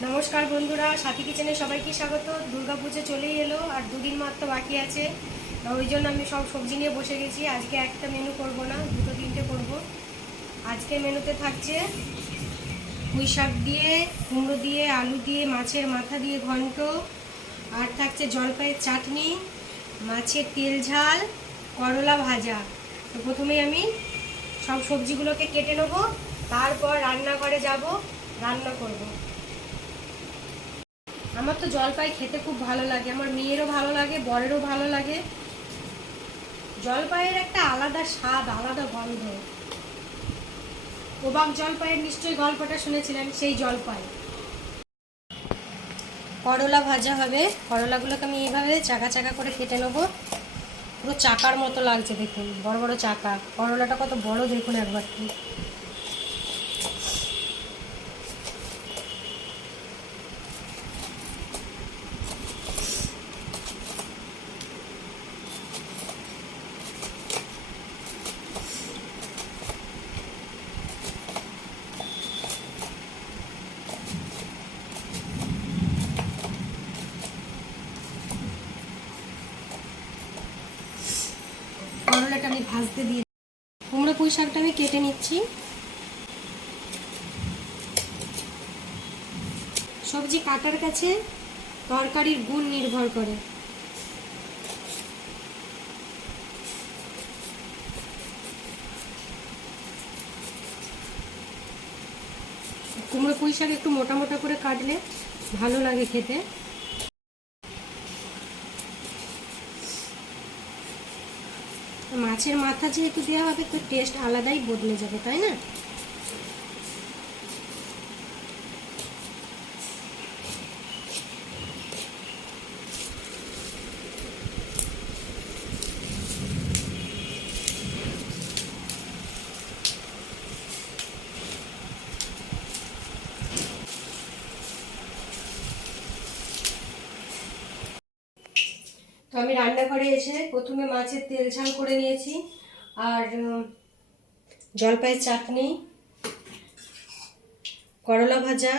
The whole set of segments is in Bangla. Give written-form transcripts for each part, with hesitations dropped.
नमस्कार बंधुरा साथी किचेने सबाइके स्वागत। दुर्गा पूजा चलेई एलो और दुदिन मात्र बाकी आछे, ओई जोन्नो आमि सब सब्जी निये बसे गेছি। आजके একটা मेनू करब ना, दुটো तीनटे करब। आजके मेनूते थाकছে পুঁই শাক দিয়ে, কুমড়ো দিয়ে, আলু দিয়ে, মাছের মাথা দিয়ে ঘন্ট, আর থাকছে জলপাইয়ের চাটনি, মাছের তেল ঝাল, করলা ভাজা। তো প্রথমেই আমি সব সবজিগুলোকে কেটে নেব, তারপর রান্নাঘরে যাব, রান্না করব। আমার তো জলপাই খেতে খুব ভালো লাগে, আমার মেয়েরও ভালো লাগে, বরেরও ভালো লাগে। জলপাইয়ের একটা আলাদা স্বাদ, আলাদা গন্ধ। ওবাক জলপাইয়ের নিশ্চয়ই গল্পটা শুনেছিলেন, সেই জলপাই। করলা ভাজা হবে, করলাগুলোকে আমি এইভাবে চাকা চাকা করে কেটে নেব। পুরো চাকার মতো লাগছে, দেখুন বড় বড় চাকা। করলাটা কত বড় দেখুন একবার কি। করলাটা আমি ভাজতে দিয়ে, কুমড়ো পুঁই শাকটা আমি কেটে নিচ্ছি। সবজি কাটার কাছে তরকারির গুণ নির্ভর করে। কুমড়ো পুঁই শাক একটু মোটা মোটা করে কাটলে ভালো লাগে খেতে। মাছের মাথা যেহেতু দেওয়া হবে, তো টেস্ট আলাদাই বদলে যাবে, তাই না? তো আমি রান্নাঘরে এসে প্রথমে মাছের তেল ঝাল করে নিয়েছি, আর জলপাইয়ের চাটনি, করলা ভাজা।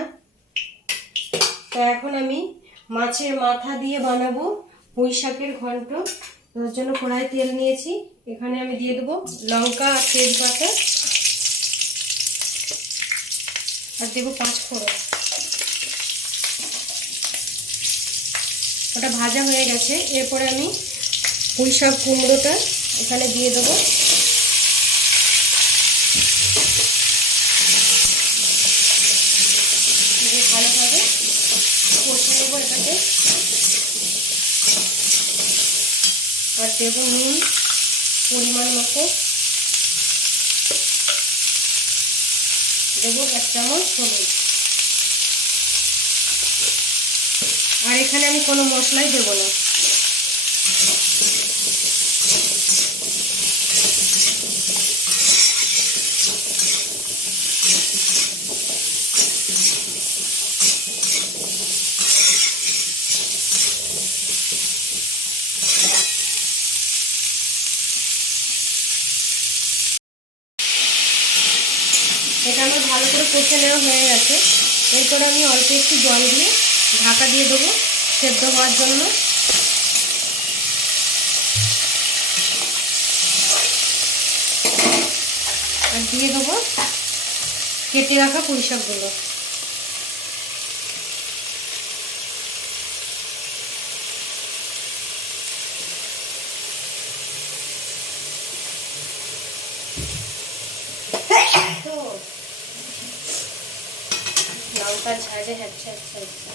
তো এখন আমি মাছের মাথা দিয়ে বানাবো পুঁই শাকের ঘন্ট। তার জন্য কড়াই তেল নিয়েছি, এখানে আমি দিয়ে দেবো লঙ্কা আর তেজপাতা, আর দেবো 5 ফোড়ন। ওটা ভাজা হয়ে গেছে, এরপরে আমি পুঁই শাক কুমড়োটা এখানে দিয়ে দেবো। ভালোভাবে কষে নেবো এটাকে, আর দেবো নুন পরিমাণ মতো, দেবো 1 চামচ হলুদ। আর এখানে আমি কোনো মশলাই দেব না। এটা আমার ভালো করে কষে নেওয়া হয়ে গেছে। এরপর আমি অল্প একটু জল দিয়ে ঢাকা দিয়ে দেবো সেদ্ধ হওয়ার জন্য। আর দিয়ে দেবো কেটে রাখা পুঁই শাকগুলো। লঙ্কা ঝাড়ে হচ্ছে আচ্ছা আচ্ছা।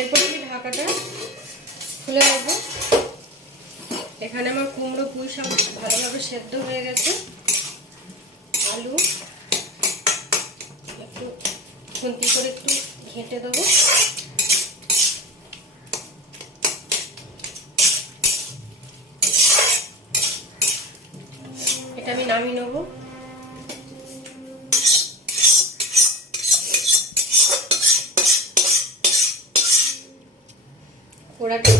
এরপর আমি ঢাকাটা খুলে নেব। এখানে আমার কুমড়ো পুঁই শাক ভালোভাবে সেদ্ধ হয়ে গেছে। আলু একটু খুন্তি করে একটু ঘেঁটে দেবো। এটা আমি নামিয়ে নেব। কড়াটা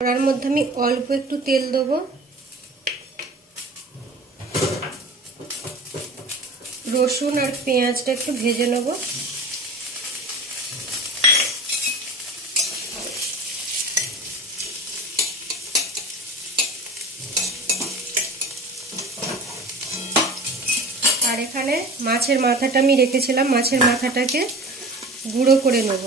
কড়ার মধ্যে আমি অল্প একটু তেল দেবো, রসুন আর পেঁয়াজটা একটু ভেজে নেব। আর এখানে মাছের মাথাটা আমি রেখেছিলাম, মাছের মাথাটাকে গুঁড়ো করে নেব।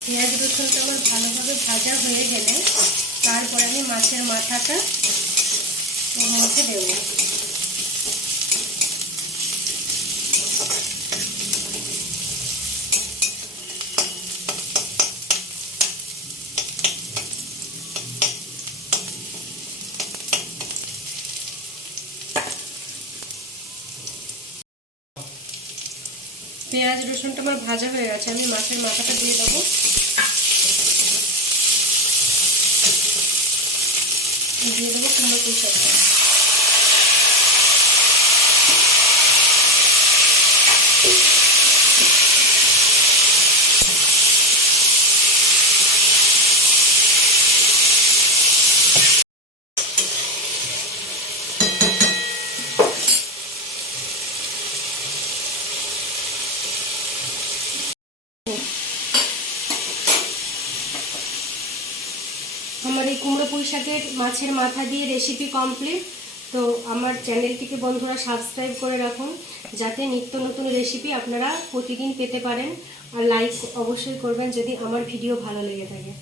পেঁয়াজ রসুনটা আমার ভালোভাবে ভাজা হয়ে গেলে তারপরে আমি মাছের মাথাটা ওর মধ্যে দেবো। পেঁয়াজ রসুনটা আমার ভাজা হয়ে গেছে, আমি মাছের মাথাটা দিয়ে দেবো। দিয়ে দেবো কুমড়ো পুঁই শাকটা। আমার এই কুমড়ো পুঁই শাকের মাছের মাথা দিয়ে রেসিপি কমপ্লিট। তো আমার চ্যানেলটিকে বন্ধুরা সাবস্ক্রাইব করে রাখুন, যাতে নিত্য নতুন রেসিপি আপনারা প্রতিদিন পেতে পারেন। আর লাইক অবশ্যই করবেন যদি আমার ভিডিও ভালো লেগে থাকে।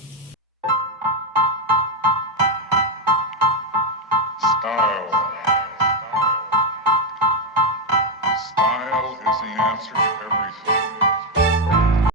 Style is the answer to